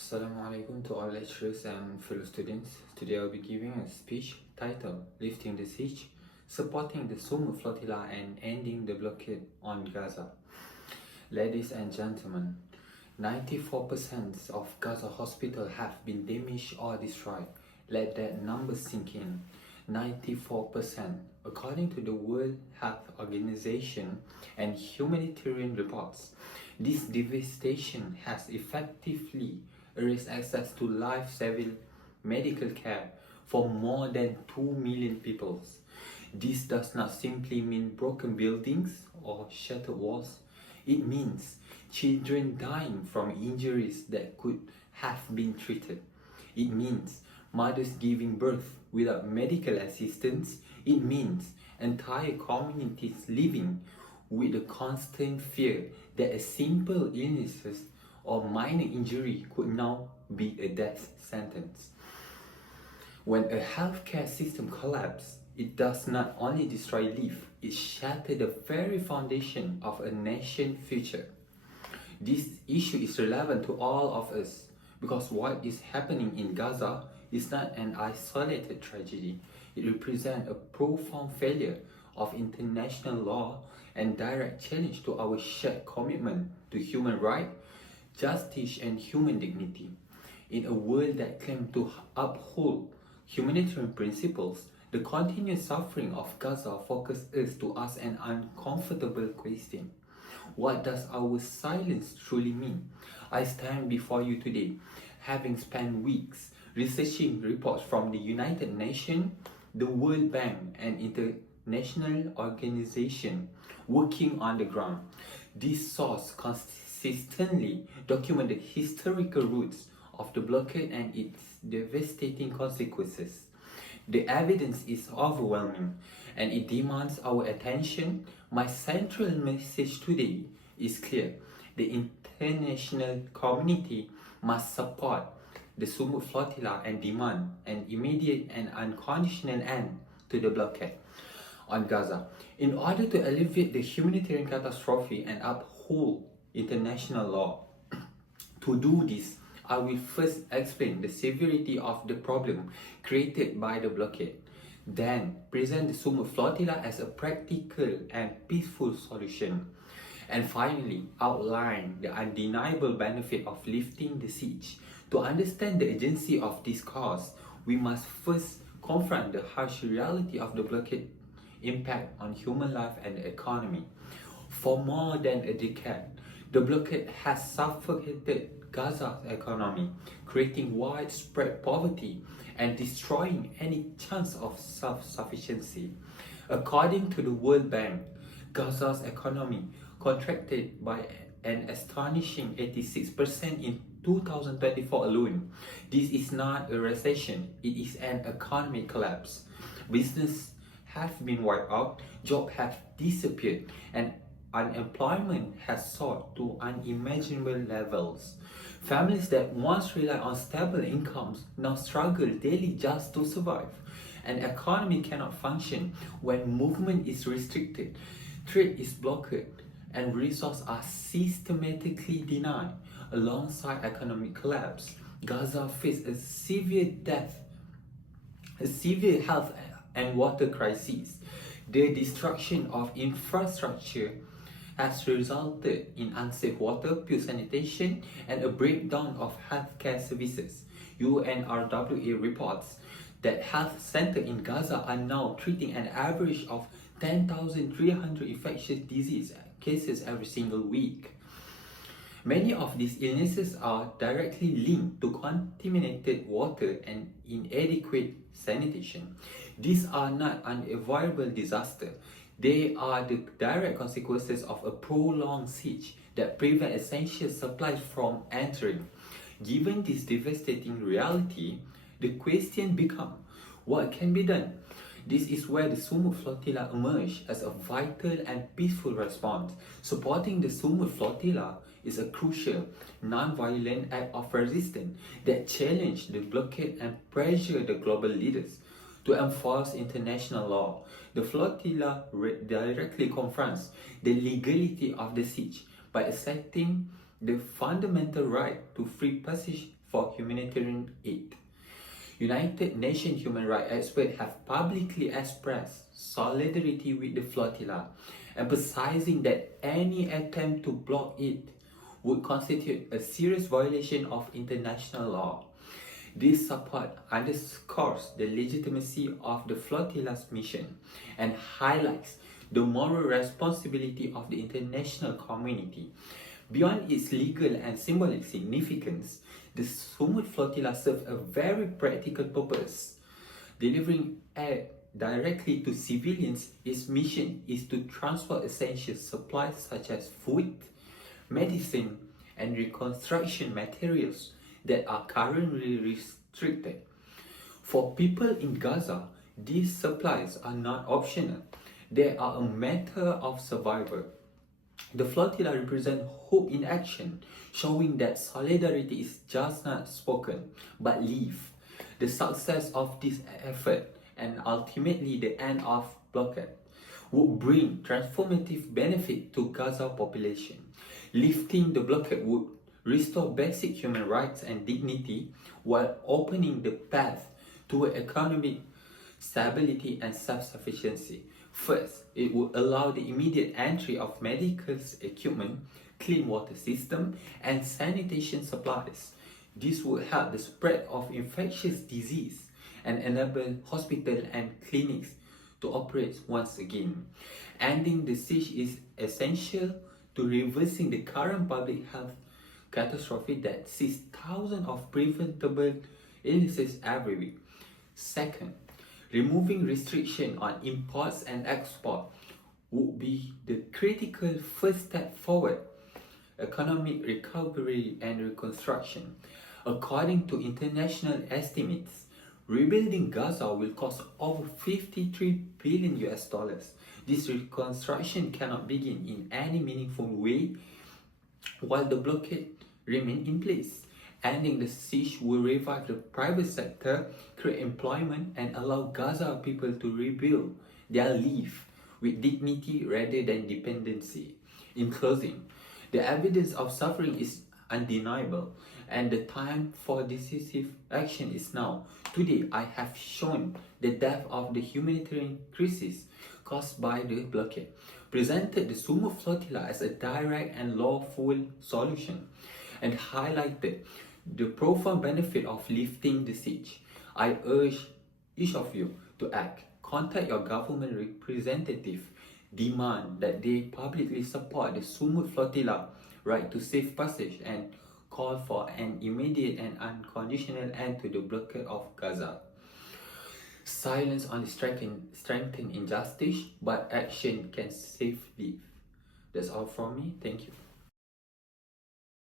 Assalamu alaikum to all lecturers and fellow students. Today I'll be giving a speech titled Lifting the Siege, Supporting the Sumu Flotilla and Ending the Blockade on Gaza. Ladies and gentlemen, 94% of Gaza hospital have been damaged or destroyed. Let that number sink in. 94%. According to the World Health Organization and humanitarian reports, this devastation has effectively erased access to life-saving medical care for more than 2 million people. This does not simply mean broken buildings or shattered walls. It means children dying from injuries that could have been treated. It means mothers giving birth without medical assistance. It means entire communities living with the constant fear that a simple illness or minor injury could now be a death sentence. When a healthcare system collapses, it does not only destroy life, it shatters the very foundation of a nation's future. This issue is relevant to all of us because what is happening in Gaza is not an isolated tragedy. It represents a profound failure of international law and direct challenge to our shared commitment to human rights, justice, and human dignity. In a world that claims to uphold humanitarian principles, the continued suffering of Gaza focuses to ask an uncomfortable question. What does our silence truly mean? I stand before you today, having spent weeks researching reports from the United Nations, the World Bank, and international organizations working on the ground. These sources consistently document the historical roots of the blockade and its devastating consequences. The evidence is overwhelming and it demands our attention. My central message today is clear. The international community must support the Sumu flotilla and demand an immediate and unconditional end to the blockade on Gaza. In order to alleviate the humanitarian catastrophe and uphold international law, to do this, I will first explain the severity of the problem created by the blockade, then present the Sumu flotilla as a practical and peaceful solution, and finally outline the undeniable benefit of lifting the siege. To understand the urgency of this cause, we must first confront the harsh reality of the blockade impact on human life and the economy. For more than a decade, the blockade has suffocated Gaza's economy, creating widespread poverty and destroying any chance of self-sufficiency. According to the World Bank, Gaza's economy contracted by an astonishing 86% in 2024 alone. This is not a recession, it is an economic collapse. Business have been wiped out, jobs have disappeared, and unemployment has soared to unimaginable levels. Families that once relied on stable incomes now struggle daily just to survive. An economy cannot function when movement is restricted, trade is blocked, and resources are systematically denied. Alongside economic collapse, Gaza faces a severe health and water crisis. The destruction of infrastructure has resulted in unsafe water, pure sanitation, and a breakdown of healthcare services. UNRWA reports that health centers in Gaza are now treating an average of 10,300 infectious disease cases every single week. Many of these illnesses are directly linked to contaminated water and inadequate sanitation. These are not unavoidable disasters. They are the direct consequences of a prolonged siege that prevent essential supplies from entering. Given this devastating reality, the question becomes, what can be done? This is where the Sumu flotilla emerged as a vital and peaceful response. Supporting the Sumu flotilla is a crucial, non-violent act of resistance that challenged the blockade and pressured the global leaders to enforce international law. The flotilla directly confronts the legality of the siege by asserting the fundamental right to free for humanitarian aid. United Nations human rights experts have publicly expressed solidarity with the flotilla, emphasizing that any attempt to block it would constitute a serious violation of international law. This support underscores the legitimacy of the flotilla's mission and highlights the moral responsibility of the international community. Beyond its legal and symbolic significance, the Sumut flotilla serves a very practical purpose. Delivering aid directly to civilians, its mission is to transport essential supplies such as food, medicine, and reconstruction materials that are currently restricted. For people in Gaza, these supplies are not optional. They are a matter of survival. The flotilla represents hope in action, showing that solidarity is just not spoken, but lived. The success of this effort and ultimately the end of blockade would bring transformative benefit to Gaza population. Lifting the blockade would restore basic human rights and dignity while opening the path toward economic stability and self-sufficiency. First, it would allow the immediate entry of medical equipment, clean water system, and sanitation supplies. This would help the spread of infectious disease and enable hospitals and clinics to operate once again. Ending the siege is essential to reversing the current public health catastrophe that sees thousands of preventable illnesses every week. Second, removing restriction on imports and export would be the critical first step forward. Economic recovery and reconstruction. According to international estimates, rebuilding Gaza will cost over 53 billion US dollars. This reconstruction cannot begin in any meaningful way while the blockade remains in place. Ending the siege will revive the private sector, create employment, and allow Gaza people to rebuild their life with dignity rather than dependency. In closing, the evidence of suffering is undeniable, and the time for decisive action is now. Today, I have shown the depth of the humanitarian crisis caused by the blockade, presented the Sumut flotilla as a direct and lawful solution, and highlighted the profound benefit of lifting the siege. I urge each of you to act. Contact your government representative. Demand that they publicly support the Sumut flotilla right to safe passage and call for an immediate and unconditional end to the blockade of Gaza. Silence only strengthens injustice, but action can save lives. That's all from me. Thank you.